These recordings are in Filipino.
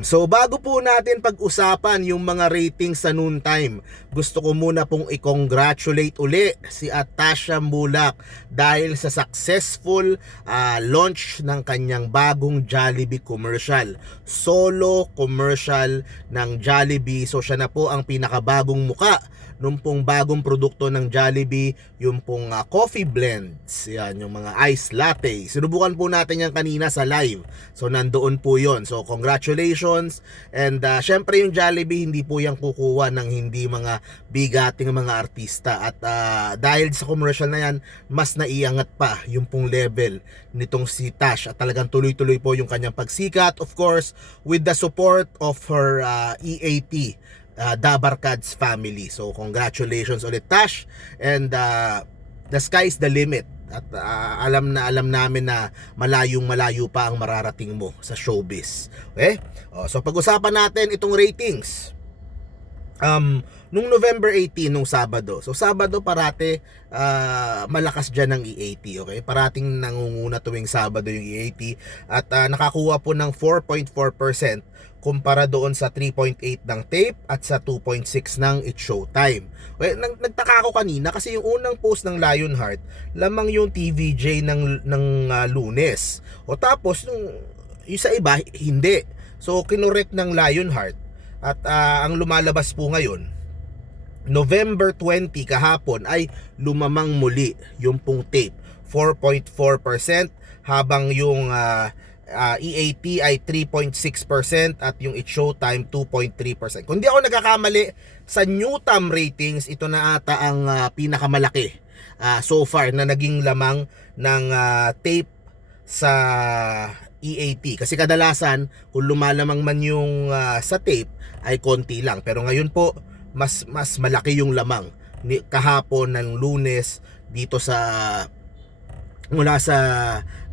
So bago po natin pag-usapan yung mga ratings sa noontime, gusto ko muna pong i-congratulate uli si Atasha Mulak dahil sa successful ah, launch ng kanyang bagong Jollibee commercial. Solo commercial ng Jollibee. So siya na po ang pinakabagong muka nung pong bagong produkto ng Jollibee, yung pong ah, coffee blends, yan, yung mga ice latte. Sinubukan po natin yan kanina sa live. So nandoon po yon. So congratulations. And ah, syempre yung Jollibee hindi po yan kukuha ng hindi mga bigating mga artista. At ah, dahil sa commercial na yan, mas naiangat pa yung pong level nitong si Tash. At talagang tuloy-tuloy po yung kanyang pagsikat. Of course, with the support of her ah, EAT uh, Dabarkads family. So congratulations ulit Tash and uh, the sky's the limit. At uh, alam na alam namin na malayong malayo pa ang mararating mo sa showbiz. Okay? Oh, so pag-usapan natin itong ratings. Um, nung November 18 nung Sabado. So Sabado parate ah, malakas diyan ng EAT, okay? Parating nangunguna tuwing Sabado yung EAT at ah, nakakuha po ng 4.4% kumpara doon sa 3.8 ng tape at sa 2.6 ng It's Showtime. Okay, nag nagtaka ako kanina kasi yung unang post ng Lionheart, lamang yung TVJ ng ng ah, Lunes. O tapos yung, yung sa iba hindi. So kinorek ng Lionheart at ah, ang lumalabas po ngayon November 20 kahapon ay lumamang muli yung pong tape. 4.4% habang yung ah, ah, EAT ay 3.6% at yung It Showtime 2.3%. Kung di ako nagkakamali sa Newtam ratings ito na ata ang ah, pinakamalaki ah, so far na naging lamang ng ah, tape sa EAT kasi kadalasan kung lumalamang man yung ah, sa tape ay konti lang. Pero ngayon po mas mas malaki yung lamang ni kahapon ng Lunes dito sa mula sa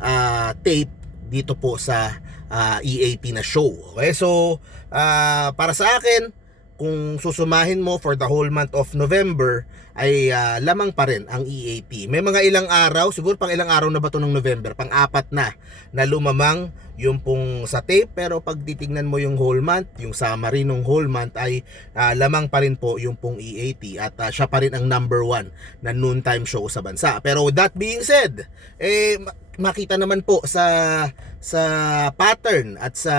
ah, tape dito po sa ah, EAT na show. Okay? So, ah, para sa akin, kung susumahin mo for the whole month of November ay ah, lamang pa rin ang EAT. May mga ilang araw, siguro pang ilang araw na ba to ng November, pang apat na na lumamang yung pong sa tape pero pag titingnan mo yung whole month, yung summary ng whole month ay ah, lamang pa rin po yung pong EAT at ah, siya pa rin ang number one na noontime show sa bansa. Pero that being said, eh ma- makita naman po sa sa pattern at sa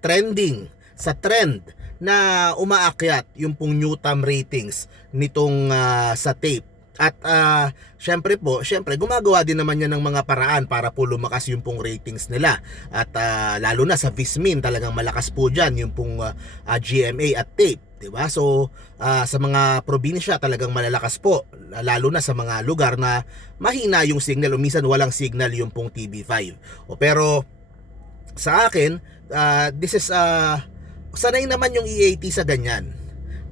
trending, sa trend na umaakyat yung pong Newtam ratings nitong ah, sa tape. At ah, syempre po, syempre gumagawa din naman yan ng mga paraan para po lumakas yung pong ratings nila. At ah, lalo na sa Vismin talagang malakas po diyan yung pong ah, ah, GMA at tape, 'di ba? So ah, sa mga probinsya talagang malalakas po, lalo na sa mga lugar na mahina yung signal o minsan walang signal yung pong TV5. O pero sa akin, ah, this is uh, sanay naman yung EAT sa ganyan.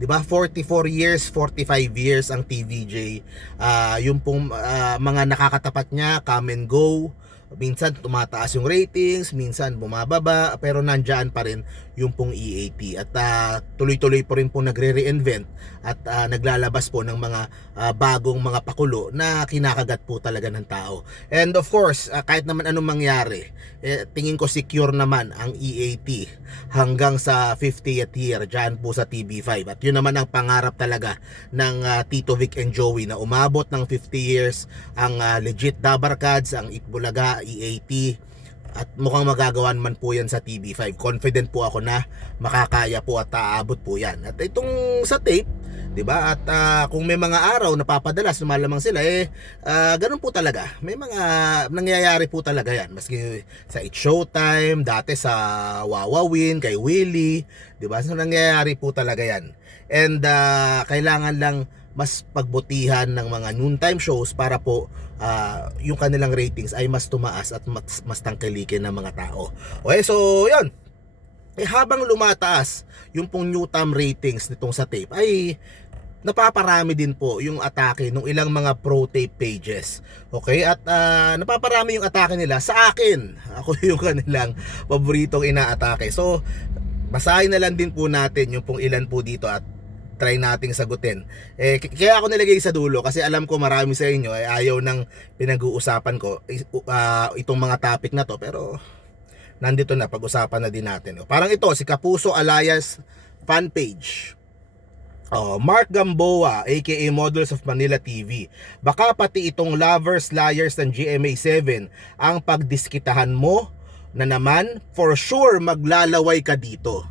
'Di ba? 44 years, 45 years ang TVJ. Ah, yung pong ah, mga nakakatapat niya, come and go. Minsan tumataas yung ratings, minsan bumababa, pero nandyan pa rin yung pong EAT. At ah, tuloy-tuloy po rin po nagre-reinvent at ah, naglalabas po ng mga ah, bagong mga pakulo na kinakagat po talaga ng tao. And of course, ah, kahit naman anong mangyari, eh, tingin ko secure naman ang EAT hanggang sa 50th year dyan po sa TB5. At yun naman ang pangarap talaga ng ah, Tito Vic and Joey na umabot ng 50 years ang ah, legit Dabarkads, ang Itbulaga, EAT, at mukhang magagawan man po yan sa TB5. Confident po ako na makakaya po at aabot po yan. At itong sa tape, 'di ba? At ah, kung may mga araw na papadalas lumalamang sila eh ah, ganun po talaga. May mga nangyayari po talaga 'yan. Maski sa It Showtime, dati sa Wawawin, kay Willie, 'di ba? So nangyayari po talaga 'yan. And ah, kailangan lang mas pagbutihan ng mga noontime shows para po ah, yung kanilang ratings ay mas tumaas at mas, mas tangkilikin ng mga tao. Okay, so 'yun. Eh habang lumataas yung pong Newtam ratings nitong sa tape ay napaparami din po yung atake ng ilang mga pro tape pages. Okay? At ah, napaparami yung atake nila sa akin. Ako yung kanilang paboritong inaatake. So, basahin na lang din po natin yung pong ilan po dito at try nating sagutin. Eh, kaya ako nilagay sa dulo kasi alam ko marami sa inyo ay ayaw ng pinag-uusapan ko uh, itong mga topic na to pero nandito na, pag-usapan na din natin. O, Parang ito, si Kapuso Alliance fan page. Oh, Mark Gamboa, aka Models of Manila TV. Baka pati itong lovers, liars ng GMA7 ang pagdiskitahan mo na naman, for sure maglalaway ka dito.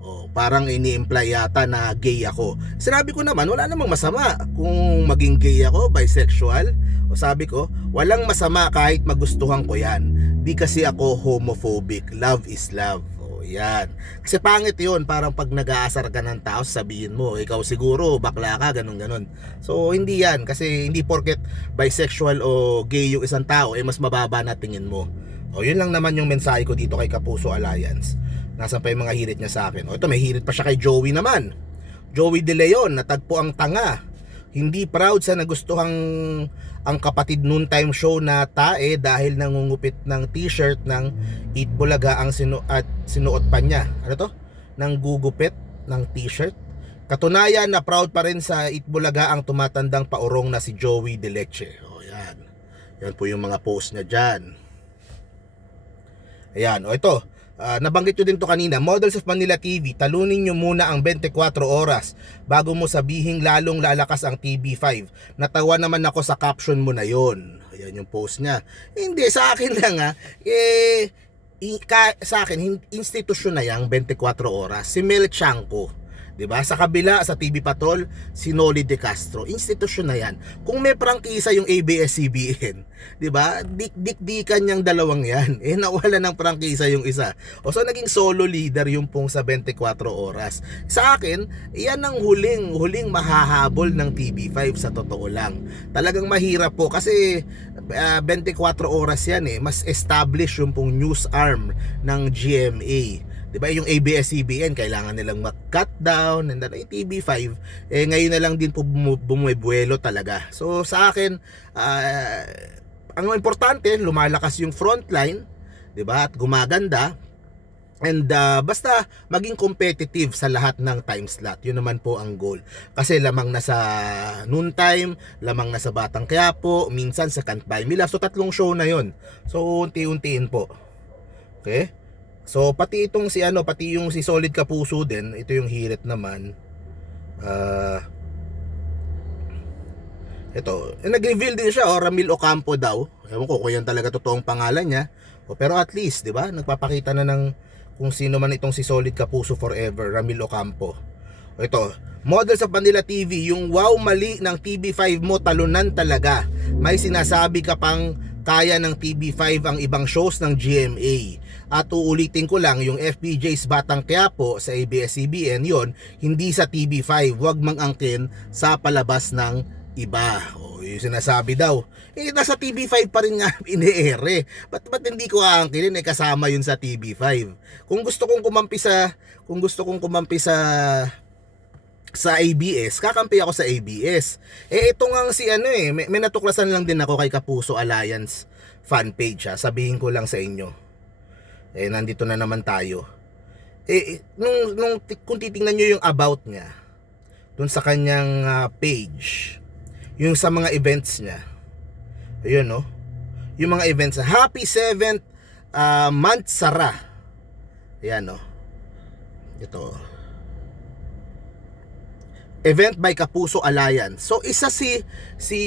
Oh, parang ini-imply yata na gay ako. Sinabi ko naman, wala namang masama kung maging gay ako, bisexual. O sabi ko, walang masama kahit magustuhan ko yan. Di kasi ako homophobic. Love is love. O yan. Kasi pangit yun, parang pag nag-aasar ka ng tao, sabihin mo, ikaw siguro, bakla ka, ganun ganon. So, hindi yan. Kasi hindi porket bisexual o gay yung isang tao, eh mas mababa na tingin mo. O yun lang naman yung mensahe ko dito kay Kapuso Alliance. Nasaan pa yung mga hirit niya sa akin. O ito, may hirit pa siya kay Joey naman. Joey De Leon, natagpo ang tanga. Hindi proud sa nagustuhang ang kapatid noon time show na tae dahil nangungupit ng t-shirt ng Eat Bulaga ang sinu at sinuot pa niya. Ano to? Nang gugupit ng t-shirt. Katunayan na proud pa rin sa Eat Bulaga ang tumatandang paurong na si Joey De Leche. O yan. Yan po yung mga post niya dyan. Ayan, o ito. Ah, nabanggit ko din to kanina, Models of Manila TV, talunin nyo muna ang 24 oras bago mo sabihing lalong lalakas ang TV5. Natawa naman ako sa caption mo na yon. Ayan yung post niya. Hindi, sa akin lang ha, eh, i- ka, sa akin, institusyon na yang 24 oras. Si Mel Chanco. 'Di ba? Sa kabila sa TV Patrol, si Noli De Castro. Institusyon na 'yan. Kung may prangkisa yung ABS-CBN, 'di ba? Dik-dik-dikan yang dalawang 'yan. Eh nawala ng prangkisa yung isa. O so naging solo leader yung pong sa 24 oras. Sa akin, iyan ang huling huling mahahabol ng TV5 sa totoo lang. Talagang mahirap po kasi ah, 24 oras 'yan eh. Mas establish yung pong news arm ng GMA. 'Di ba yung ABS-CBN kailangan nilang mag-cut down and then yung TV5 eh ngayon na lang din po bumu- bumubuelo talaga. So sa akin ah, ang importante lumalakas yung frontline, 'di ba? At gumaganda And ah, basta maging competitive sa lahat ng time slot. Yun naman po ang goal. Kasi lamang na sa noon time, lamang na sa Batang Quiapo, minsan sa Me Love. So tatlong show na yon. So unti-untiin po. Okay? So pati itong si ano, pati yung si Solid Kapuso din, ito yung hirit naman. Ah ito, eh, nag-reveal din siya, oh, Ramil Ocampo daw. Ewan ko kung yan talaga totoong pangalan niya. O, pero at least, di ba, nagpapakita na ng kung sino man itong si Solid Kapuso Forever, Ramil Ocampo. O, ito, Models of Manila TV, yung wow mali ng TV5 mo, talunan talaga. May sinasabi ka pang kaya ng TV5 ang ibang shows ng GMA. At uulitin ko lang, yung FPJ's Batang Quiapo sa ABS-CBN, yon hindi sa TV5. Huwag mang-angkin sa palabas ng iba. O, yung sinasabi daw. Eh, nasa TV5 pa rin nga ine-ere. Ba't, ba't hindi ko aangkinin? Eh, kasama yun sa TV5. Kung gusto kong kumampi sa, kung gusto kong kumampi sa, sa ABS, kakampi ako sa ABS. Eh, ito nga si ano eh, may, may natuklasan lang din ako kay Kapuso Alliance fan page ha. Sabihin ko lang sa inyo. Eh, nandito na naman tayo. Eh, eh, nung, nung, kung titingnan nyo yung about niya, dun sa kanyang ah, page, yung sa mga events niya. Ayun, no? Yung mga events. Happy 7th uh, month Sara. Ayan, no? Ito. Event by Kapuso Alliance. So isa si si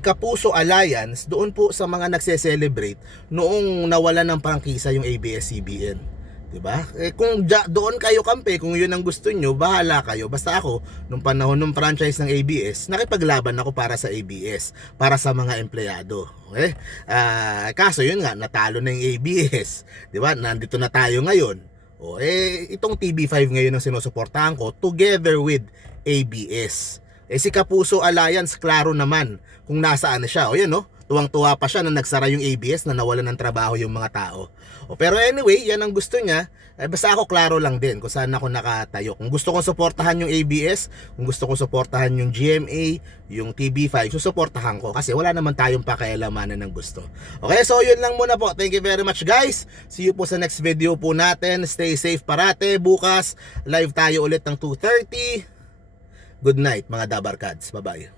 Kapuso Alliance doon po sa mga nagse-celebrate noong nawala ng prangkisa yung ABS-CBN. 'Di ba? Eh kung ja, doon kayo kampe, kung 'yun ang gusto nyo, bahala kayo. Basta ako nung panahon ng franchise ng ABS, nakipaglaban ako para sa ABS, para sa mga empleyado. Okay? Ah, kaso 'yun nga, natalo na yung ABS. 'Di ba? Nandito na tayo ngayon. O eh itong TB5 ngayon ang sinusuportahan ko together with ABS. Eh si Kapuso Alliance klaro naman kung nasaan na siya. O yan no, tuwang-tuwa pa siya na nagsara yung ABS na nawalan ng trabaho yung mga tao. O pero anyway, yan ang gusto niya. Eh, basta ako klaro lang din kung saan ako nakatayo. Kung gusto kong suportahan yung ABS, kung gusto kong suportahan yung GMA, yung TB5, susuportahan ko kasi wala naman tayong pakialamanan ng gusto. Okay, so yun lang muna po. Thank you very much guys. See you po sa next video po natin. Stay safe parate. Bukas, live tayo ulit ng 2.30. Good night mga Dabarkads. Bye-bye.